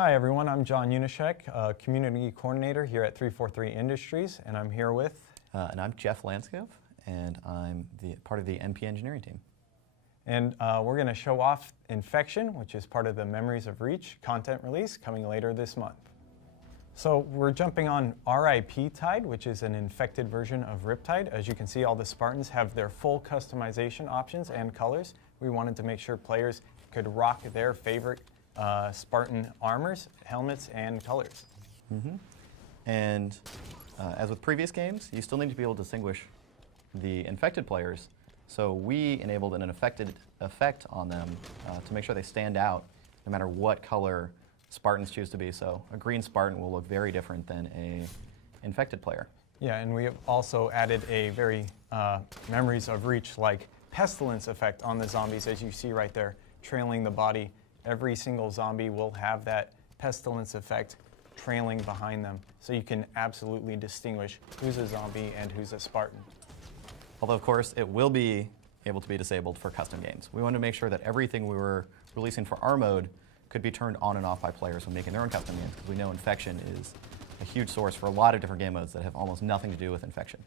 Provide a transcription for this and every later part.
Hi everyone, I'm John Unishek, Community Coordinator here at 343 Industries, and I'm here with... And I'm Jeff Lanskov, and I'm part of the MP engineering team. And we're going to show off Infection, which is part of the Memories of Reach content release coming later this month. So we're jumping on R.I.P.TIDE, which is an infected version of R.I.P.TIDE. As you can see, all the Spartans have their full customization options and colors. We wanted to make sure players could rock their favorite Spartan armors, helmets, and colors. Mm-hmm. And as with previous games, you still need to be able to distinguish the infected players. So we enabled an affected effect on them to make sure they stand out no matter what color Spartans choose to be. So a green Spartan will look very different than a infected player. Yeah, and we have also added a very Memories of Reach-like pestilence effect on the zombies, as you see right there, trailing the body. Every single zombie will have that pestilence effect trailing behind them, so you can absolutely distinguish who's a zombie and who's a Spartan. Although, of course, it will be able to be disabled for custom games. We wanted to make sure that everything we were releasing for our mode could be turned on and off by players when making their own custom games, because we know Infection is a huge source for a lot of different game modes that have almost nothing to do with Infection.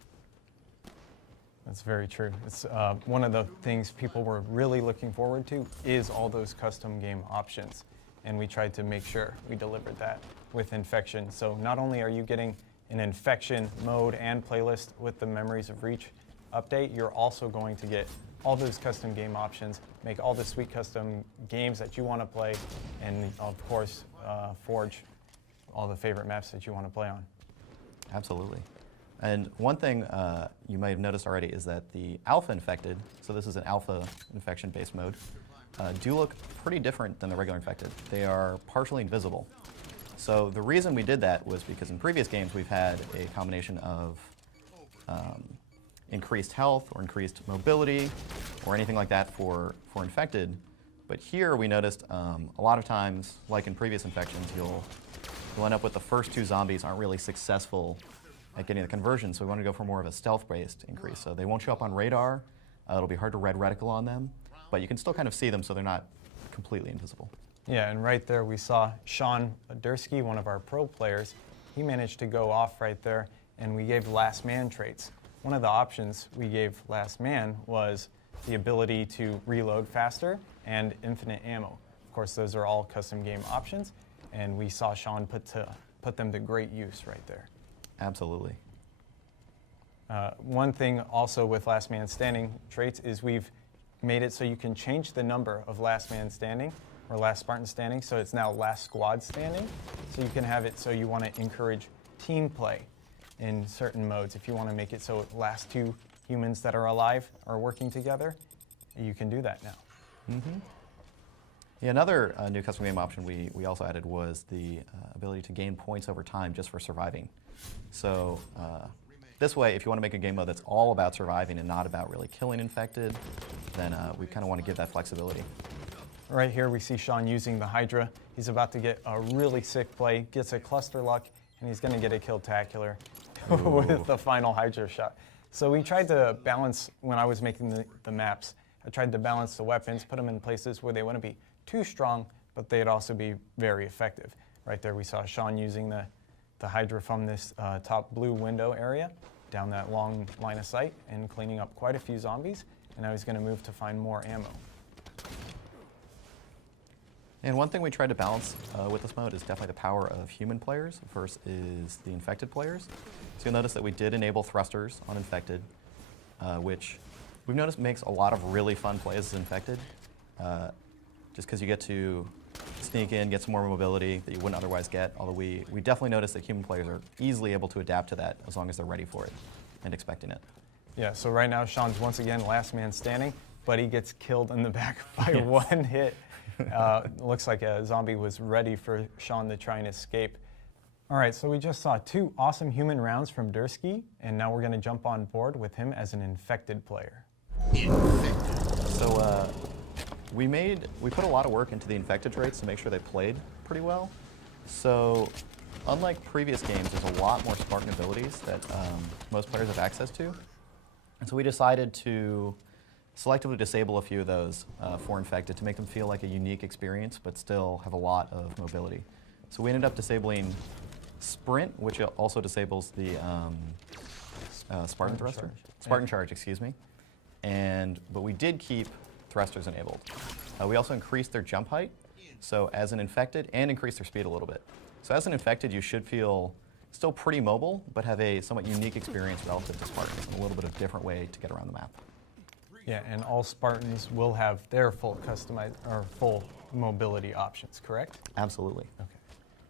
That's very true. It's one of the things people were really looking forward to is all those custom game options. And we tried to make sure we delivered that with Infection. So not only are you getting an Infection mode and playlist with the Memories of Reach update, you're also going to get all those custom game options, make all the sweet custom games that you want to play, and of course, forge all the favorite maps that you want to play on. Absolutely. And one thing you might have noticed already is that the alpha infected, so this is an alpha infection-based mode, do look pretty different than the regular infected. They are partially invisible. So the reason we did that was because in previous games we've had a combination of increased health or increased mobility or anything like that for infected. But here we noticed a lot of times, like in previous infections, you'll end up with the first two zombies aren't really successful at getting the conversion, so we want to go for more of a stealth-based increase. So they won't show up on radar, it'll be hard to red reticle on them, but you can still kind of see them so they're not completely invisible. Yeah, and right there we saw Sean Dursky, one of our pro players. He managed to go off right there, and we gave Last Man traits. One of the options we gave Last Man was the ability to reload faster and infinite ammo. Of course, those are all custom game options, and we saw Sean put them to great use right there. Absolutely. One thing also with Last Man Standing traits is we've made it so you can change the number of Last Man Standing or Last Spartan Standing, so it's now Last Squad Standing. So you can have it so you want to encourage team play in certain modes. If you want to make it so last two humans that are alive are working together, you can do that now. Mm-hmm. Yeah, another new custom game option we also added was the ability to gain points over time just for surviving. So this way, if you want to make a game mode that's all about surviving and not about really killing infected, then we kind of want to give that flexibility. Right here we see Sean using the Hydra. He's about to get a really sick play, gets a cluster luck, and he's going to get a kill-tacular with the final Hydra shot. So we tried to balance, when I was making the maps, I tried to balance the weapons, put them in places where they wouldn't be too strong, but they'd also be very effective. Right there we saw Sean using the Hydra from this top blue window area down that long line of sight and cleaning up quite a few zombies, and now he's going to move to find more ammo. And one thing we tried to balance with this mode is definitely the power of human players versus the infected players. So you'll notice that we did enable thrusters on infected, which we've noticed makes a lot of really fun plays as infected, just because you get to sneak in, get some more mobility that you wouldn't otherwise get, although we definitely noticed that human players are easily able to adapt to that as long as they're ready for it and expecting it. Yeah, so right now Sean's once again Last Man Standing, but he gets killed in the back by one hit. Looks like a zombie was ready for Sean to try and escape. All right, so we just saw two awesome human rounds from Dursky, and now we're going to jump on board with him as an infected player. So we put a lot of work into the infected traits to make sure they played pretty well. So unlike previous games, there's a lot more Spartan abilities that most players have access to. And so we decided to selectively disable a few of those for infected to make them feel like a unique experience, but still have a lot of mobility. So we ended up disabling Sprint, which also disables the Spartan Thruster. Charge. Spartan Charge, excuse me. But we did keep Thrusters enabled. We also increased their jump height, so as an infected, and increased their speed a little bit. So as an infected, you should feel still pretty mobile, but have a somewhat unique experience relative to Spartans, and a little bit of different way to get around the map. Yeah, and all Spartans will have their full customized or full mobility options, correct? Absolutely. Okay.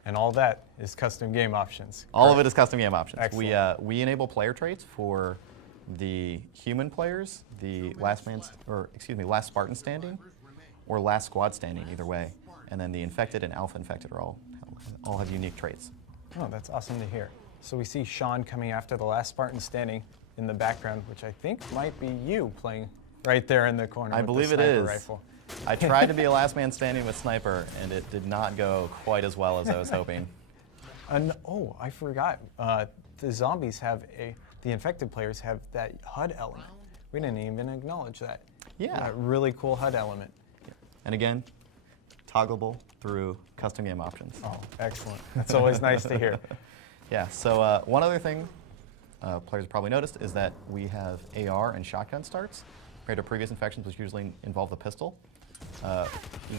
And all that is custom game options. All of it is custom game options. Excellent. We enable player traits for the human players, the last Spartan standing, or last squad standing, either way. And then the infected and alpha infected are all have unique traits. Oh, that's awesome to hear. So we see Sean coming after the last Spartan standing in the background, which I think might be you playing right there in the corner. I with believe the it sniper is. Rifle. I tried to be a last man standing with sniper, and it did not go quite as well as I was hoping. And oh, I forgot. The zombies have the infected players have that HUD element. We didn't even acknowledge that. Yeah. That really cool HUD element. And again, toggleable through custom game options. Oh, excellent. That's always nice to hear. Yeah, so one other thing players have probably noticed is that we have AR and shotgun starts. Compared to previous infections, which usually involve the pistol.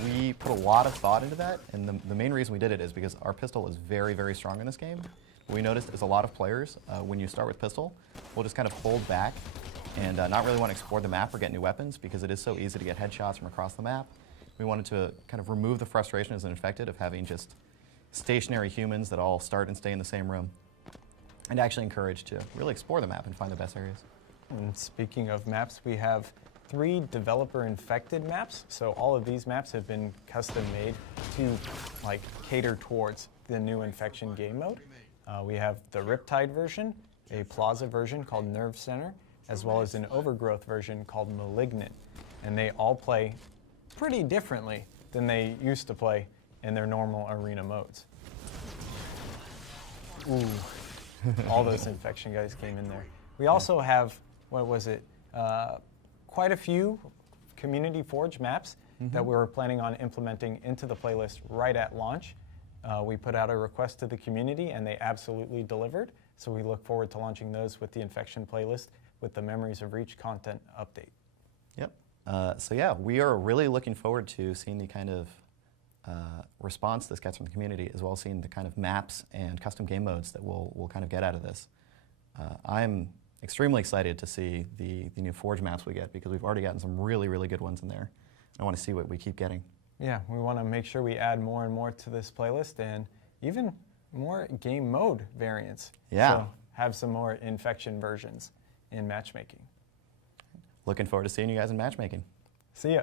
We put a lot of thought into that, and the main reason we did it is because our pistol is very, very strong in this game. What we noticed is a lot of players, when you start with pistol, will just kind of hold back and not really want to explore the map or get new weapons because it is so easy to get headshots from across the map. We wanted to kind of remove the frustration as an infected of having just stationary humans that all start and stay in the same room, and actually encourage to really explore the map and find the best areas. And speaking of maps, we have 3 developer-infected maps. So all of these maps have been custom made to cater towards the new infection game mode. We have the R.I.P.TIDE version, a Plaza version called Nerve Center, as well as an Overgrowth version called Malignant. And they all play pretty differently than they used to play in their normal arena modes. Ooh, all those infection guys came in there. We also have, quite a few Community Forge maps that we were planning on implementing into the playlist right at launch. We put out a request to the community and they absolutely delivered. So we look forward to launching those with the infection playlist with the Memories of Reach content update. Yep. So yeah, we are really looking forward to seeing the kind of response this gets from the community, as well as seeing the kind of maps and custom game modes that we'll kind of get out of this. I'm extremely excited to see the new Forge maps we get because we've already gotten some really, really good ones in there. I want to see what we keep getting. Yeah, we want to make sure we add more and more to this playlist and even more game mode variants. Yeah. So have some more infection versions in matchmaking. Looking forward to seeing you guys in matchmaking. See ya.